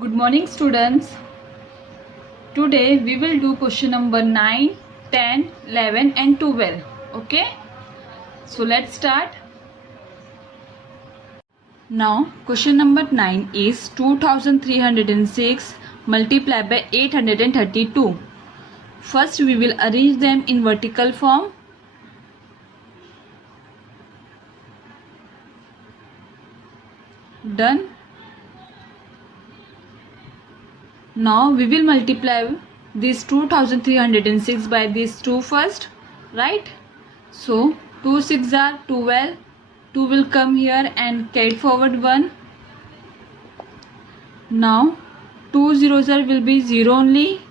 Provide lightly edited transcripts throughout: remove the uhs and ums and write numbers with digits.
Good morning, students. Today we will do question number 9, 10, 11 and 12. Okay? So let's start. Now question number 9 is 2306 multiplied by 832. First we will arrange them in vertical form. Done. Now we will multiply this 2306 by these 2 first, right? So 2 6 are 12, 2 will come here and carry forward 1. Now 2 zeros are will be 0 only,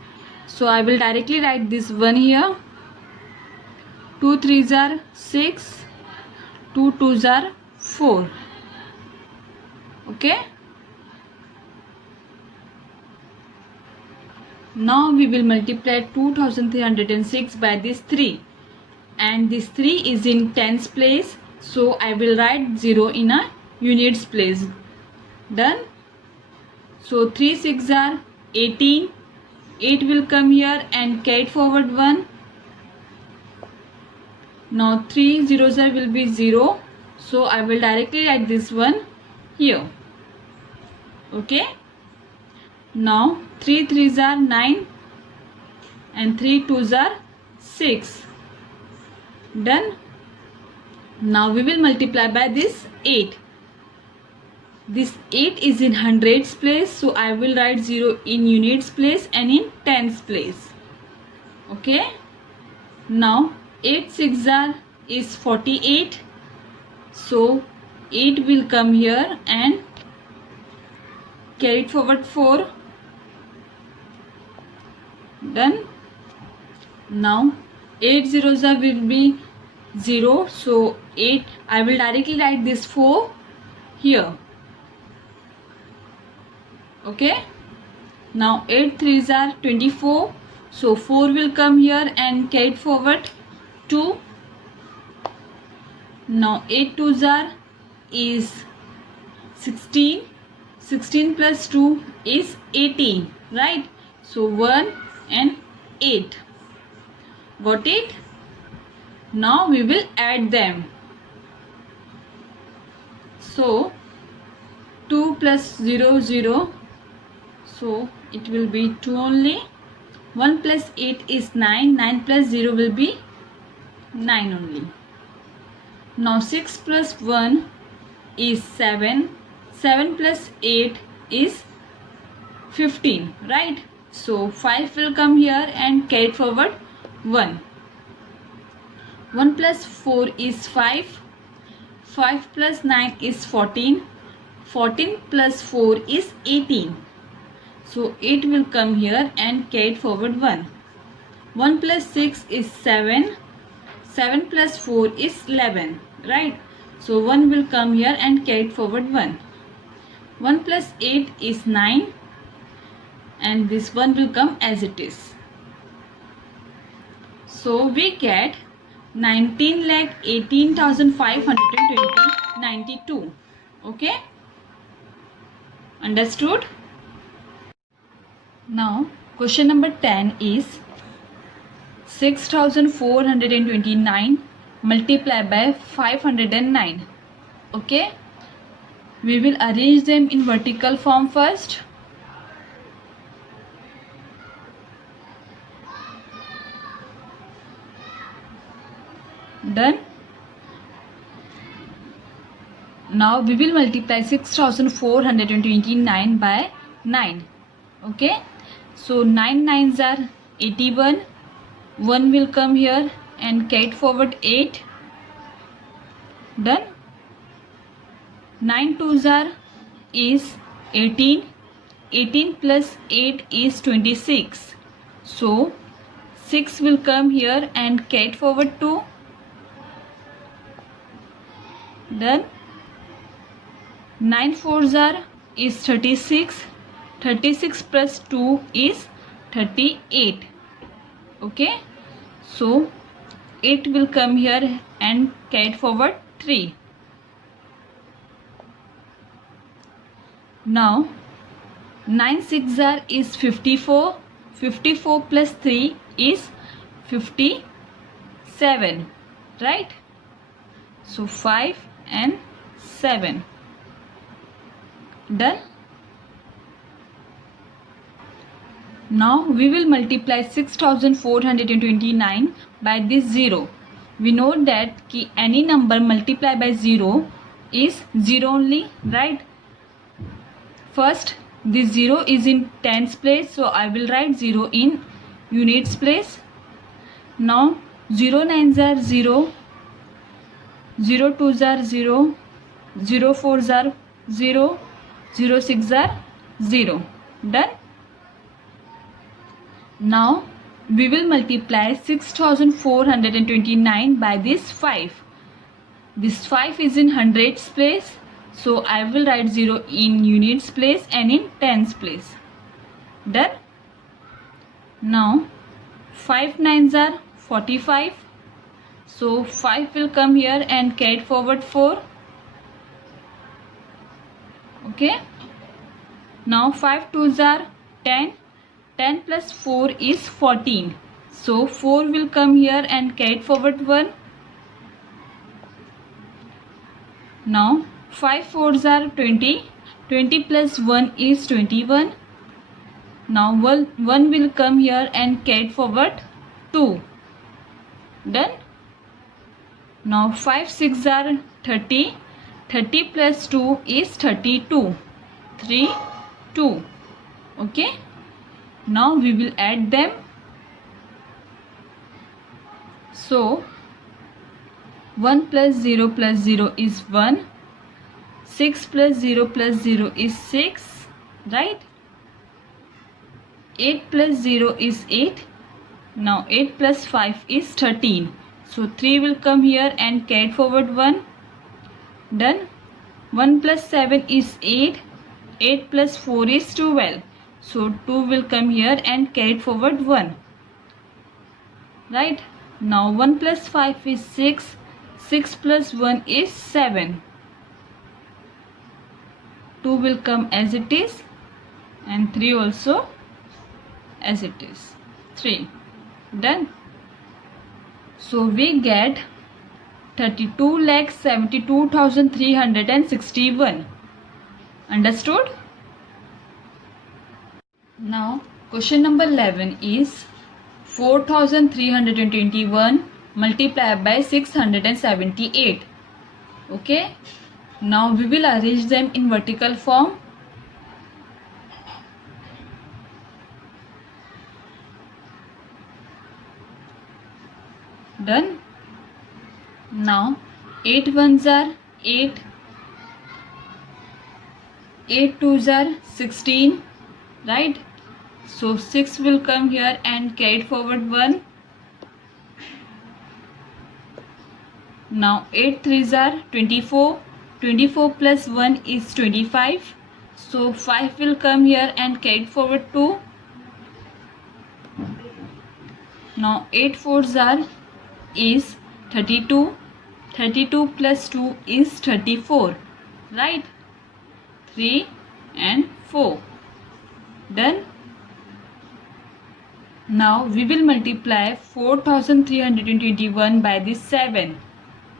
so I will directly write this 1 here. 2 3s are 6, 2 2s are 4. Okay. Now we will multiply 2306 by this 3, and this 3 is in tens place, so I will write 0 in a units place. Done. So 3 6 are 18, 8 will come here and carry forward 1. Now 3 zeros are will be 0, so I will directly write this one here. Okay. Now 3 3s are 9 and 3 2s are 6. Done. Now we will multiply by this 8. This 8 is in hundreds place, so I will write 0 in units place and in tens place. Okay. Now 8 6 are is 48, so 8 will come here and carry forward 4. Done. Now 8 zeros are will be 0, so 8 I will directly write this 4 here. Okay. Now 8 3s are 24, so 4 will come here and carry forward 2. Now 8 2s are is 16, 16 plus 2 is 18, right? So 1 and 8. Got it? Now we will add them. So 2 plus 0 0, so it will be 2 only. 1 plus 8 is 9, 9 plus 0 will be 9 only. Now 6 plus 1 is 7, 7 plus 8 is 15, right? So 5 will come here and carry forward 1. 1 plus 4 is 5, 5 plus 9 is 14, 14 plus 4 is 18. So 8 will come here and carry forward 1. 1 plus 6 is 7, 7 plus 4 is 11, right? So 1 will come here and carry forward 1. 1 plus 8 is 9, and this 1 will come as it is. So we get 19,18,592. Okay. Understood? Now question number 10 is 6,429 multiplied by 509. Okay. We will arrange them in vertical form first. Done. Now we will multiply 6,429 by 9. Okay. So 9 9s are 81. 1 will come here and carry forward 8. Done. 9 2s are is 18. 18 plus 8 is 26. So 6 will come here and carry forward 2. Done. 9 4s are is 36. 36 plus 2 is 38. Okay. So 8 will come here and carry forward 3. Now 9 6 is 54. 54 plus 3 is 57, right? So 5 and 7. Done. Now we will multiply 6429 by this 0. We know that कि any number multiplied by 0 is 0 only, right? First, this 0 is in tens place, so I will write 0 in units place. Now 0 9s are 0, 0 2s are 0, 0 4s are 0, 0 6s are 0. Done. Now we will multiply 6429 by this 5. This 5 is in hundreds place, so I will write 0 in units place and in tens place. Done. Now 5 9s are 45, so 5 will come here and carry forward 4. Okay. Now 5 2s are 10. 10 plus 4 is 14. So 4 will come here and carry forward 1. Now 5 4s are 20. 20 plus 1 is 21. Now 1 will come here and carry forward 2. Done. Now 5 6 are 30. 30 plus 2 is 32. 3 2. Okay. Now we will add them. So 1 plus 0 is 1. 6 plus 0 is 6, right? 8 plus 0 is 8. Now 8 plus 5 is 13. So 3 will come here and carry forward 1. Done. 1 plus 7 is 8. 8 plus 4 is 12. So 2 will come here and carry forward 1. Right. Now 1 plus 5 is 6. 6 plus 1 is 7. 2 will come as it is and 3 also as it is. 3. Done. So we get 32,72,361. Understood? Now question number 11 is 4,321 multiplied by 678. Okay. Now we will arrange them in vertical form. Done. Now 8 1s are 8. 8 2s are 16, right? So 6 will come here and carry forward 1. Now 8 3s are 24. 24 plus 1 is 25. So 5 will come here and carry forward 2. Now 8 4s are is 32. 32 plus 2 is 34. Right? 3 and 4. Done. Now we will multiply 4,321 by this 7.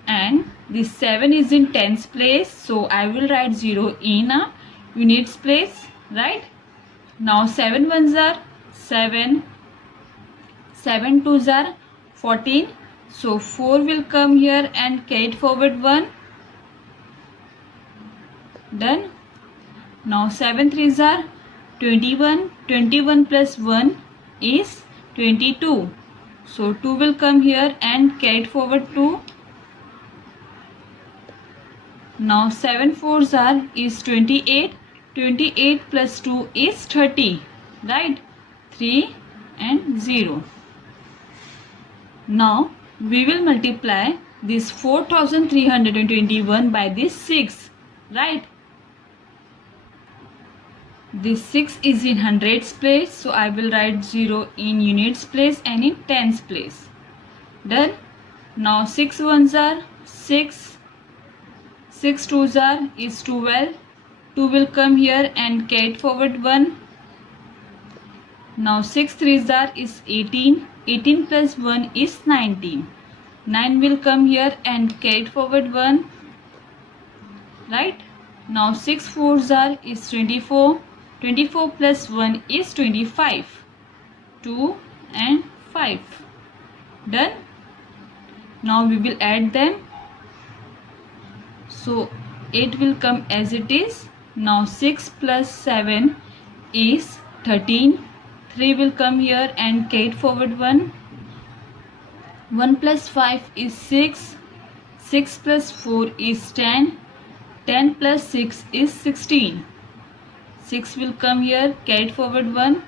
And this 7 is in tens place, so I will write 0 in a units place, right? Now 7 1s are 7, 7 2s are 14, so 4 will come here and carry forward 1. Done. Now 7 3s are 21, 21 plus 1 is 22, so 2 will come here and carry forward 2. Now 7 4s are is 28. 28 plus 2 is 30. Right? 3 and 0. Now we will multiply this 4,321 by this 6. Right? This 6 is in hundreds place, so I will write 0 in units place and in tens place. Done. Now 6 1s are 6. 6 2s are is 12. 2 will come here and carry forward 1. Now 6 3s is 18. 18 plus 1 is 19. 9 will come here and carry forward 1. Right? Now 6 4s is 24. 24 plus 1 is 25. 2 and 5. Done? Now we will add them. So 8 will come as it is. Now 6 plus 7 is 13. 3 will come here and carry forward 1. 1 plus 5 is 6. 6 plus 4 is 10. 10 plus 6 is 16. 6 will come here, carry forward 1.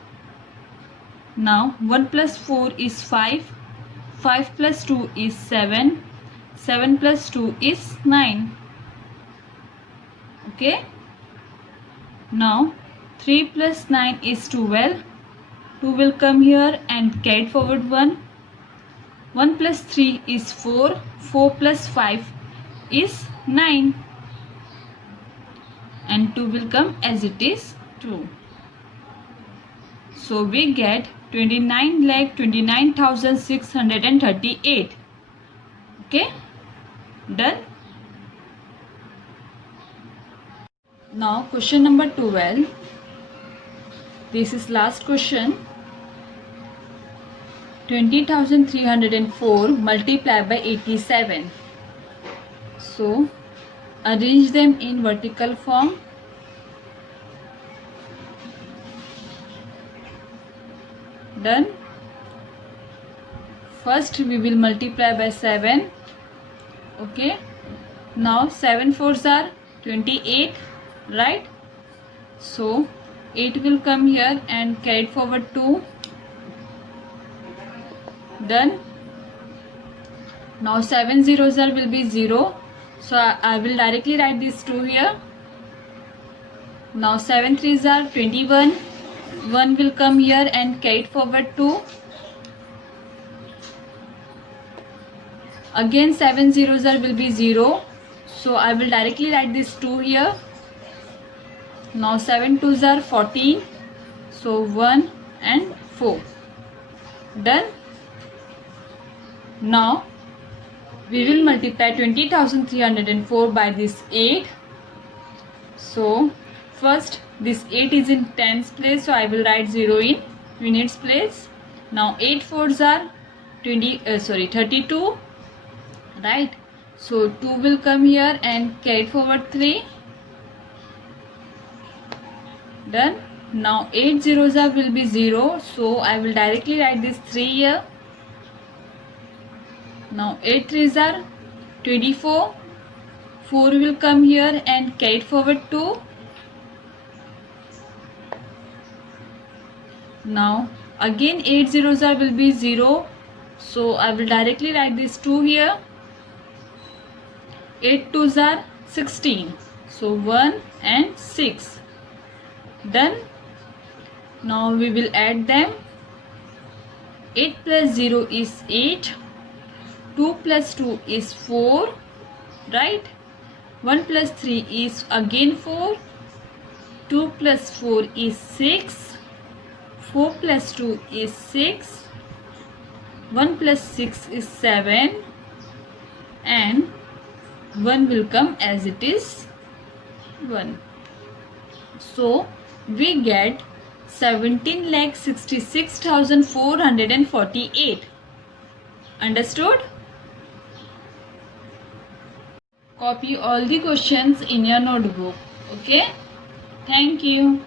Now 1 plus 4 is 5. 5 plus 2 is 7. 7 plus 2 is 9. Okay. Now 3 plus 9 is 12. 2 will come here and carry forward 1. 1 plus 3 is 4. 4 plus 5 is 9. And 2 will come as it is 2. So we get 29,29,638. Okay, done. Now question number 12. This is last question. 20,304 multiplied by 87. So arrange them in vertical form. Done. First we will multiply by 7. Okay. Now 7 4s are 28. Right. So 8 will come here and carry forward 2. Done. Now 7 zeros will be 0. So I will directly write this 2 here. Now 7 3s are 21. 1 will come here and carry forward 2. Again 7 zeros will be 0. So I will directly write this 2 here. Now 7 2s are 14. So 1 and 4. Done. Now we will multiply 20,304 by this 8. So first this 8 is in tens place, so I will write 0 in units place. Now 8 4s are 32. Right. So 2 will come here and carry forward 3. Done. Now 8 zeros will be 0. So I will directly write this 3 here. Now 8 3s are 24. 4 will come here and carry forward 2. Now again 8 zeros will be 0. So I will directly write this 2 here. 8 2s are 16. So 1 and 6. Done. Now we will add them. 8 plus 0 is 8. 2 plus 2 is 4. Right. 1 plus 3 is again 4. 2 plus 4 is 6. 4 plus 2 is 6. 1 plus 6 is 7. And 1 will come as it is 1. So we get 17,66,448. Understood? Copy all the questions in your notebook. Okay? Thank you.